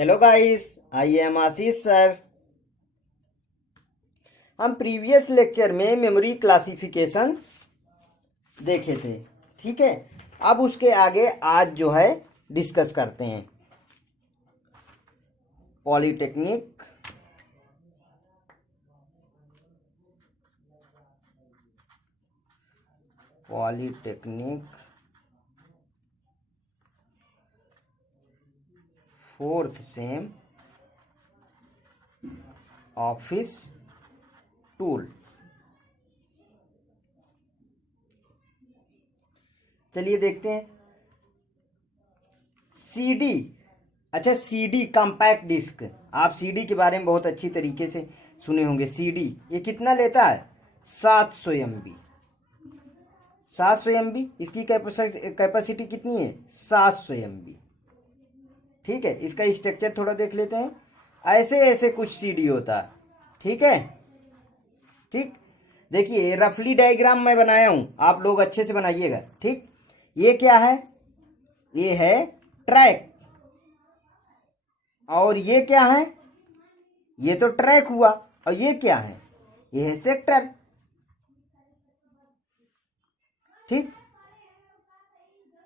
Hello guys, I am Ashish sir. हम previous lecture में memory classification देखे थे, ठीक है। अब उसके आगे आज जो है डिस्कस करते हैं polytechnic fourth same office tool. चलिए देखते हैं। सीडी, अच्छा सीडी कॉम्पैक्ट डिस्क, आप सीडी के बारे में बहुत अच्छी तरीके से सुने होंगे। सीडी ये कितना लेता है? 700 MB। 700 MB, इसकी कैपेसिटी कितनी है? 700 MB। ठीक है, इसका स्ट्रक्चर थोड़ा देख लेते हैं। ऐसे ऐसे कुछ सीडी होता है, ठीक है। ठीक, देखिए रफली डायग्राम मैं बनाया हूं, आप लोग अच्छे से बनाइएगा। ठीक, ये क्या है? ये है ट्रैक, और ये क्या है? ये तो ट्रैक हुआ, और ये क्या है? ये है सेक्टर। ठीक,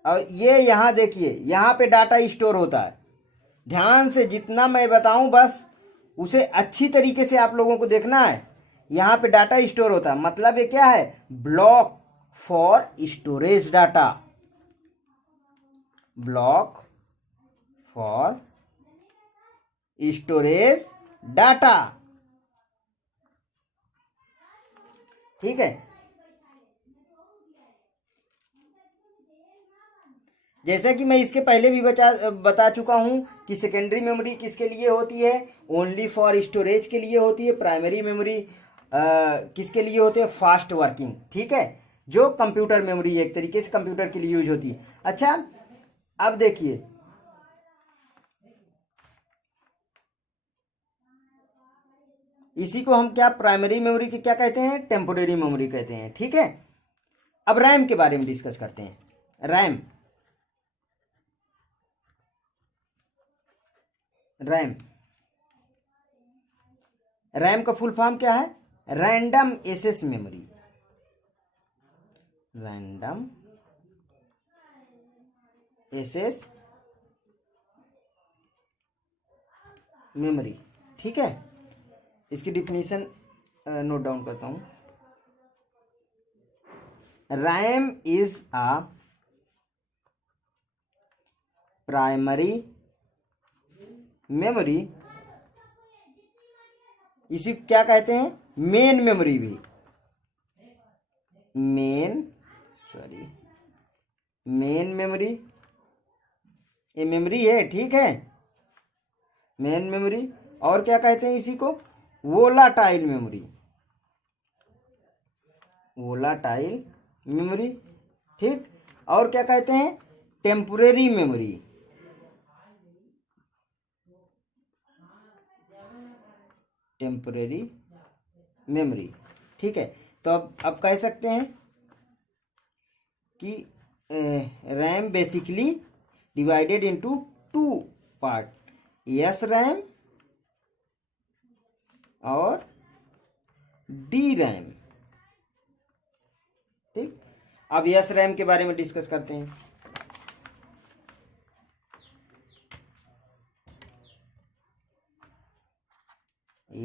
और ये यहां देखिए, यहां पे डाटा स्टोर होता है। ध्यान से जितना मैं बताऊं बस उसे अच्छी तरीके से आप लोगों को देखना है। यहां पे डाटा स्टोर होता है, मतलब ये क्या है? Block for storage data, block for storage data. ठीक है, जैसा कि मैं इसके पहले भी बता चुका हूं कि सेकेंडरी मेमोरी किसके लिए होती है? ओनली फॉर स्टोरेज के लिए होती है। प्राइमरी मेमोरी किसके लिए होती है? Fast working. ठीक है, जो कंप्यूटर मेमोरी एक तरीके से कंप्यूटर के लिए यूज होती है। अच्छा, अब देखिए इसी को हम क्या प्राइमरी मेमोरी की क्या कहते हैं? टेम्पोरेरी मेमोरी कहते हैं। ठीक है, अब रैम के बारे में डिस्कस करते हैं। रैम रैम रैम का फुल फॉर्म क्या है? Random access memory. Random access memory. ठीक है, इसकी डिफिनीशन नोट डाउन करता हूं। RAM is a primary memory, इसी क्या कहते हैं? मेन मेमोरी भी। मेन मेमोरी, ये मेमोरी है, ठीक है, मेन मेमोरी। और क्या कहते हैं इसी को? Volatile memory, volatile memory. ठीक, और क्या कहते हैं? Temporary memory, temporary memory. ठीक है, तो अब कह सकते हैं कि RAM basically divided into 2 part, S RAM और डी रैम। ठीक, अब एस रैम के बारे में डिस्कस करते हैं।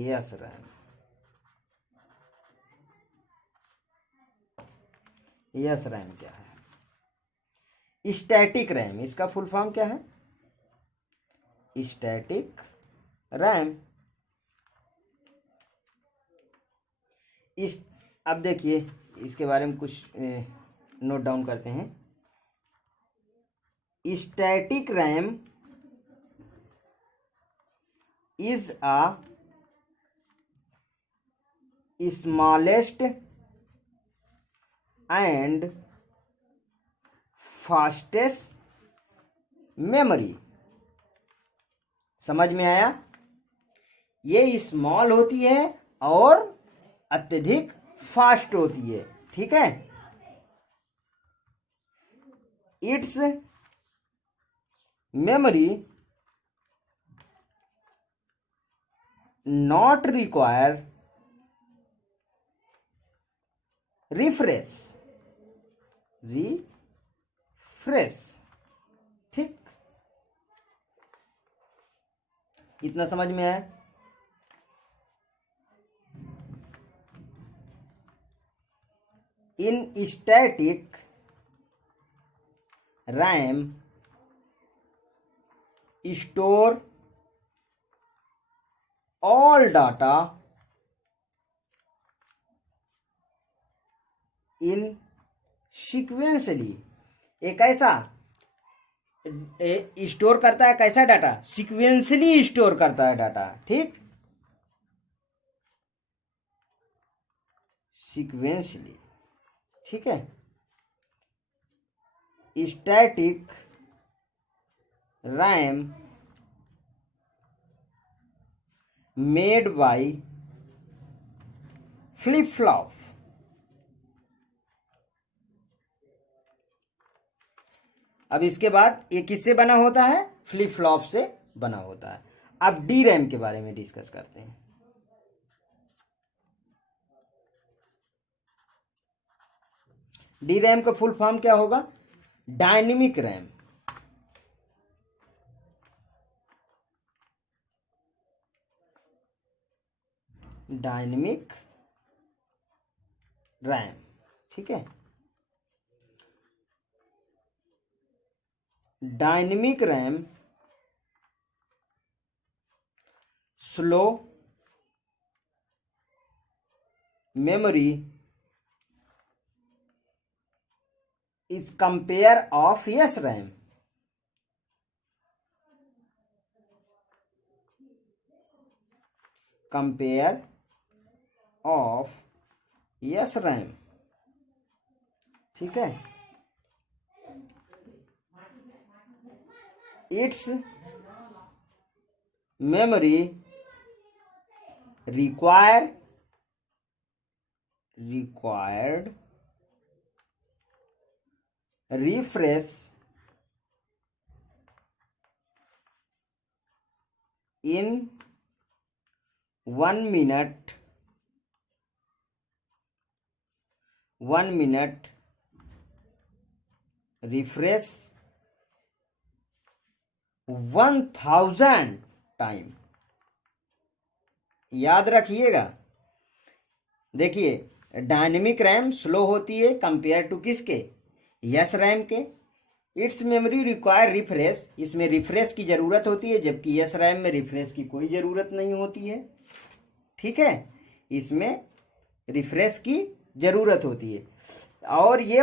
एस रैम, एस रैम क्या है? स्टैटिक रैम, इसका फुल फॉर्म क्या है? Static RAM. इस अब देखिए इसके बारे में कुछ नोट डाउन करते हैं। Static RAM is a smallest and fastest memory. समझ में आया? ये स्मॉल होती है और अत्यधिक फास्ट होती है। ठीक है, it's memory not require refresh, ठीक, इतना समझ में आया। इन static RAM store all data in sequentially. एक ऐसा स्टोर करता है, कैसा डाटा, सीक्वेंसली स्टोर करता है डाटा, ठीक, सीक्वेंसली, ठीक है। Static RAM made by flip flop. अब इसके बाद ये किससे बना होता है, फ्लिप फ्लॉप से बना होता है। अब डी रैम के बारे में डिस्कस करते हैं। डी रैम का फुल फॉर्म क्या होगा, डायनेमिक रैम। डायनेमिक रैम, ठीक है। Dynamic RAM slow memory is compare of SRAM. Compare of SRAM, ठीक है। Its memory required refresh in 1 minute, refresh 1000 time. याद रखिएगा, देखिए डायनेमिक रैम स्लो होती है कंपेयर टू किसके, यस रैम के। इट्स मेमोरी रिक्वायर रिफ्रेश, इसमें रिफ्रेश की ज़रूरत होती है, जबकि यस रैम में रिफ्रेश की कोई ज़रूरत नहीं होती है, ठीक है। इसमें रिफ्रेश की ज़रूरत होती है और ये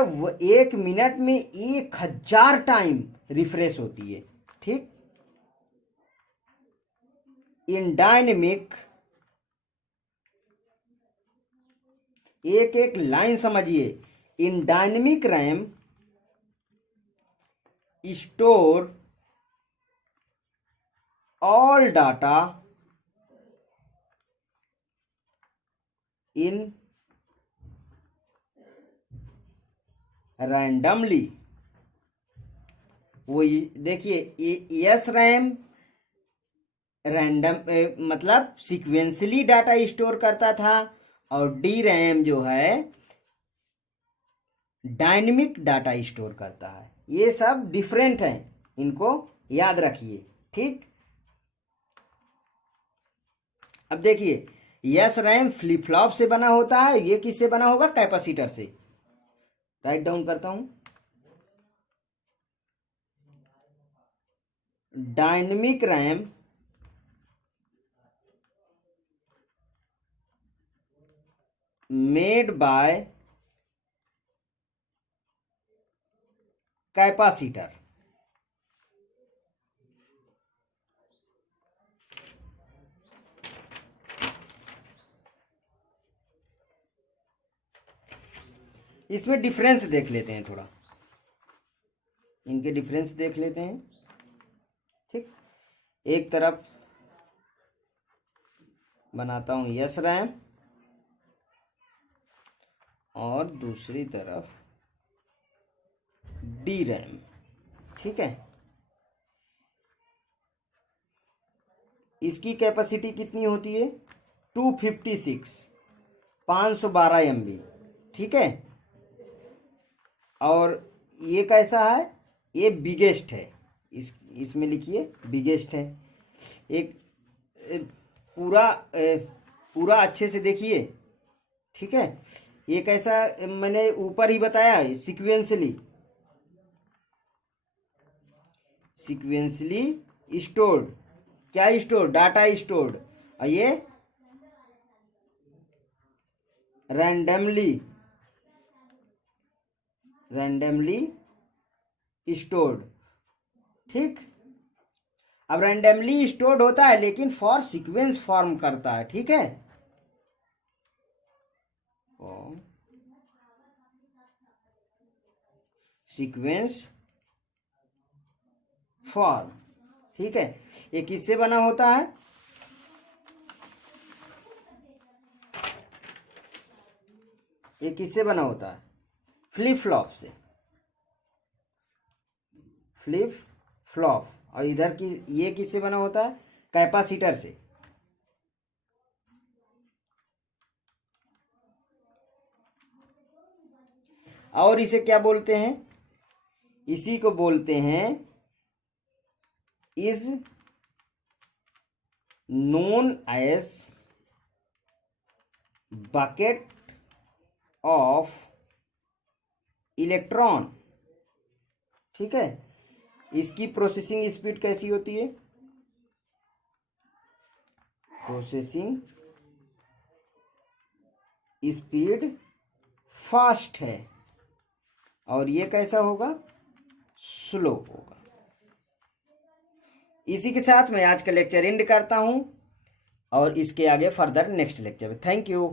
1 मिनट में 1000 टाइम रिफ्रेश होती है, ठीक। इन डायनेमिक, एक एक लाइन समझिए, in dynamic RAM store all data in randomly. वो देखिए यस रैम रैंडम मतलब सीक्वेंसली डाटा स्टोर करता था और डी रैम जो है डायनेमिक डाटा स्टोर करता है। ये सब डिफरेंट हैं, इनको याद रखिए, ठीक। अब देखिए यस रैम फ्लिप फ्लॉप से बना होता है, ये किससे बना होगा, कैपेसिटर से। राइट डाउन करता हूं, dynamic RAM made by capacitor. इसमें डिफरेंस देख लेते हैं, थोड़ा इनके डिफरेंस देख लेते हैं, ठीक। एक तरफ बनाता हूं यस रैम और दूसरी तरफ डी रैम, ठीक है। इसकी कैपेसिटी कितनी होती है 256 512 MB, ठीक है। और ये कैसा है, ये बिगेस्ट है, इसमें लिखिए बिगेस्ट है। एक पूरा अच्छे से देखिए, ठीक है। ये कैसा, मैंने ऊपर ही बताया है, सिक्वेंसली स्टोर्ड, क्या स्टोर्ड, डाटा स्टोर्ड। और ये रैंडमली स्टोर्ड, ठीक। अब रैंडमली स्टोर्ड होता है लेकिन फॉर सीक्वेंस फॉर्म करता है, ठीक है। सीक्वेंस फॉर्म, ठीक है। ये किससे बना होता है, ये किससे बना होता है, फ्लिप फ्लॉप से, फ्लिप फ्लॉप। और इधर की ये किससे बना होता है, कैपेसिटर से। और इसे क्या बोलते हैं, इसी को बोलते हैं is known as bucket of electron, ठीक है। इसकी प्रोसेसिंग स्पीड कैसी होती है, प्रोसेसिंग स्पीड फास्ट है। और ये कैसा होगा, स्लो होगा। इसी के साथ मैं आज का लेक्चर एंड करता हूं और इसके आगे फर्दर नेक्स्ट लेक्चर में। Thank you.